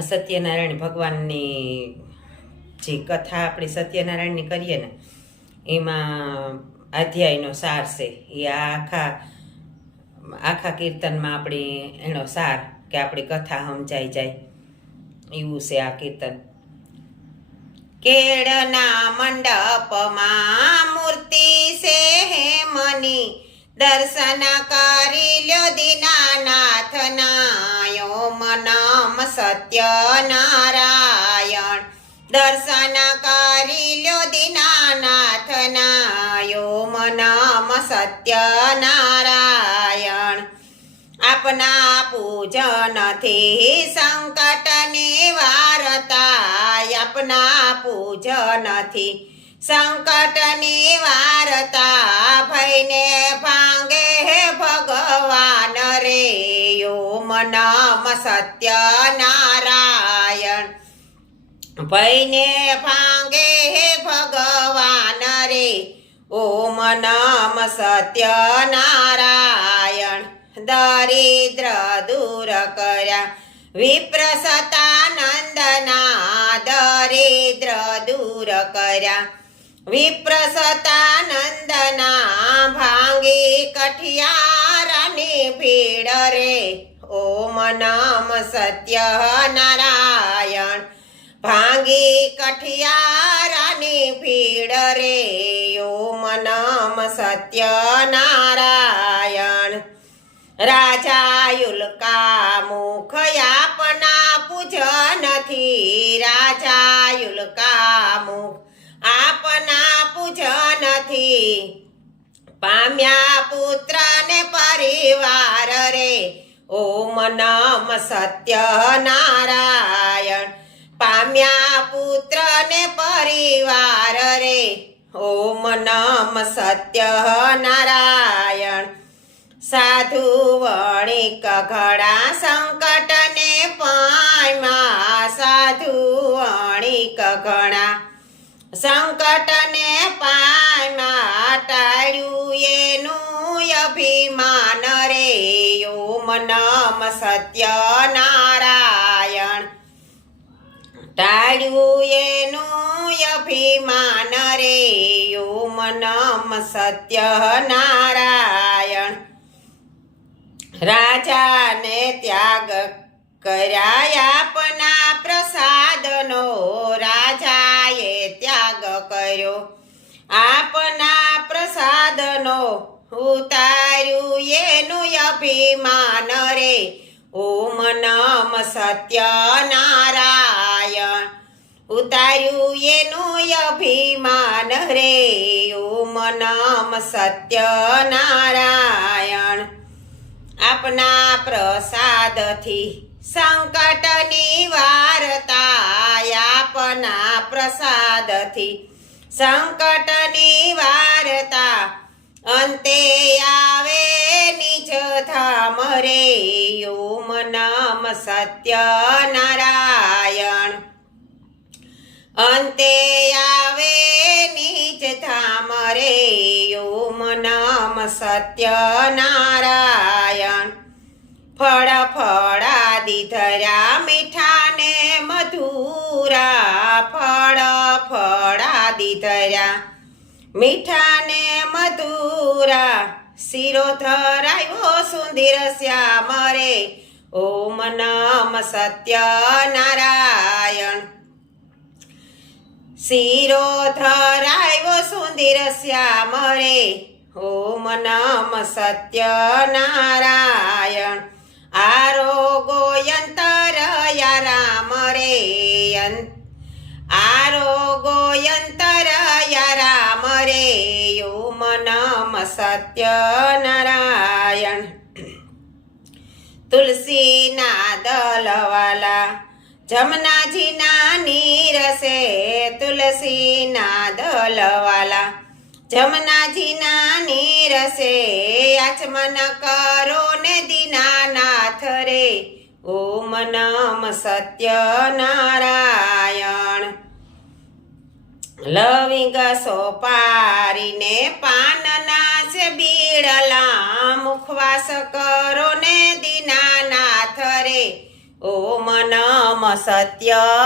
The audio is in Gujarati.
સત્યનારાયણ ભગવાનની જે કથા આપણે સત્યનારાયણની કરીએ ને, એમાં અધ્યાયનો સાર છે. એ આખા આખા કીર્તનમાં આપણે એનો સાર કે આપણી કથા સમજાઈ જાય. એવું છે આ કીર્તન. કેળના મંડપમાં મૂર્તિ છે હે મની. દર્શન કરી લ્યો દીનાનાથના યો મનમ સત્ય નારાયણ દર્શન કરી લ્યો દીનાનાથના યો નામ સત્ય નારાયણ આપના પૂજનથી સંકટ વારતા આપના પૂજનથી સંકટ નિવારતા ભયને ભાંગે હે ભગવાન યો મનમ સત્ય નારાયણ ભયને ભાંગે હે ભગવાન રે ઓમ નામ સત્ય નારાયણ દરિદ્ર દૂર કર્યા વિપ્ર સતાનંદના દરિદ્ર દૂર કર્યા વિપ્ર સતાનંદના ભાંગી કઠિયારની ભીડ રે ઓમ નમ સત્ય નારાયણ ભાંગી કઠિયારાની ભીડ રે ઓમ નમ સત્ય નારાયણ રાજા યુલકા મુખ આપના પૂજનથી રાજા યુલકા મુખ આપના પૂજનથી પામ્યા પુત્ર ને પરિવાર રે ઓમ નમ સત્ય નારાયણ પામ્યા પુત્ર ને પરિવાર રે ઓમ નમ સત્ય નારાયણ સાધુ વણિક ઘડા સંકટ ને પામ્યા સાધુ વણિક ઘણા સંકટ ને પામ્યા નમ સત્ય નારાયણ ટાળ્યું એનું અભિમાન રે ઓમ નમ સત્ય નારાયણ રાજાને ત્યાગ કર્યા આપના પ્રસાદનો રાજાએ ત્યાગ કર્યો આપના પ્રસાદનો ઉતાર્યું એનું અભિમાન રે. ઓમ નમ સત્ય નારાયણ ઉતાર્યું એનું અભિમાન રે. ઓમ નમ સત્ય નારાયણ આપના પ્રસાદથી સંકટ નિવારતા આપના પ્રસાદથી સંકટ નિવારતા અંતે આવે નિજ ધામ રે ઓમ નામ સત્ય નારાયણ અંતે આવે નિજ ધામ રે ઓમ નામ સત્ય નારાયણ ફળ ફળાદી ધર્યા મીઠા ને મધુરા ફળ ફળાદી ધર્યા મીઠા ને મધુરા, શિરો ધરાયો સુંદર શ્યામ રે ઓમ નમ સત્ય નારાયણ. શિરો ધરાયો સુંદર શ્યામ રે ઓમ નમ સત્ય નારાયણ. આરોગો નમ સત્ય નારાયણ તુલસીના દલવાલા, જમનાજીના નીરસે તુલસીના દલવાલા, જમનાજીના નીરસે આચમન કરો ને દીનાનાથ રે. ઓમ નમ સત્ય નારાયણ લવિંગ સોપારીને પા મુખવાસ કરો ને દીનાનાથ રે. ઓમ નમ સત્ય.